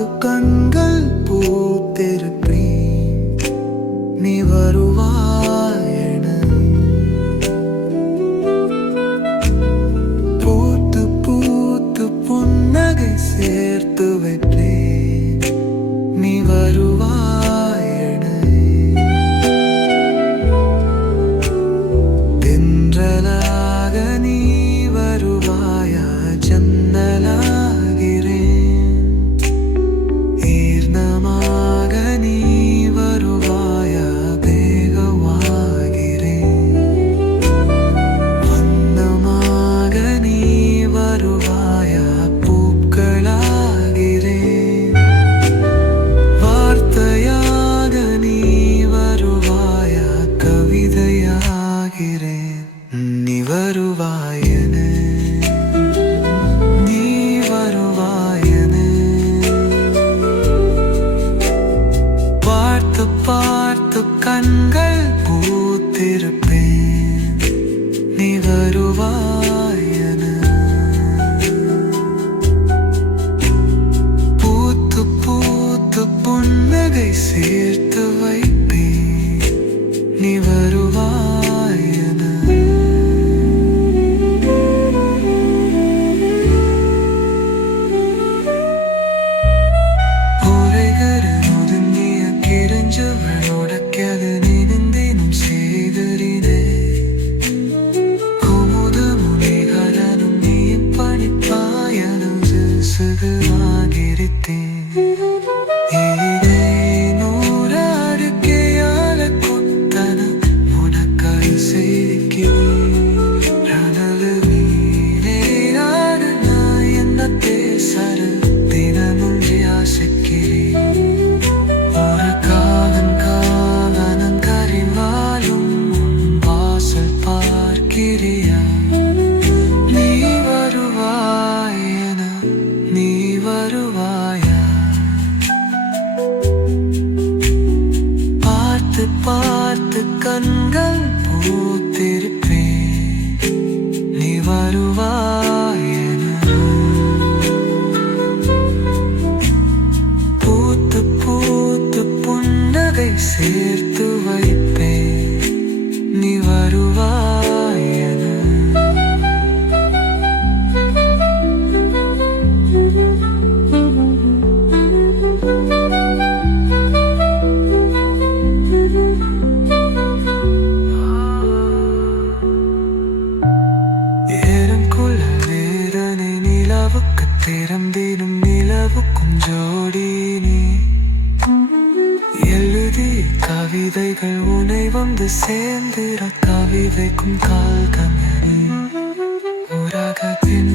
பார்த்து கண்கள் பூத்திருப்பேன். நீ வருவாயென பூத்து பூத்து புன்னகை சேர்த்து வைத்தேன். நீ வருவாயென தென்றலாக நீ வருவாயா? ஜன்னலாகிறேன். ஈர்ணமாக நீ வருவாயா? தேகமாகிறேன். வண்ணமாக நீ வருவாயா? பூக்களாகிறேன். வார்த்தையாக நீ வருவாயா? கவிதையாகிறேன். நீ வருவாயென பார்த்து பார்த்து கண்கள் பூத்திருப்பேன். நீ வருவாயென பூத்து பூத்து புன்னகை சேர்த்து வைப்பேன். நீ வருவாயென ഒടക്കത് നീനെന്തേനും ചെയ്തറിനേ. കുമുദമുനികലനും നീ പണിപ്പായനും സുഖമാകിരിത്തേ. നൂറാടുക്കയാല കുത്തന ഉനക്കായി செய்திக்கிறேன். ரணല് வீணேராடு நான் என்னத்தை சரு தினமும் யாசிக்கிறேன். நீ வருவாயென நீ வருவாயா? பார்த்து பார்த்து கண்கள் பூத்திருப்பேன். நீ வருவாயென பூத்து பூத்து புன்னகை சேர்த்து வைப்பேன். நீ வருவாயென நிலவுக்கு திறந்திடும் நிலவுக்கும் ஜோடி நீ எழுதி கவிதைகள் உனை வந்து சேர்ந்திட கவிதைக்கும் கால்கமணி உலகத்தின்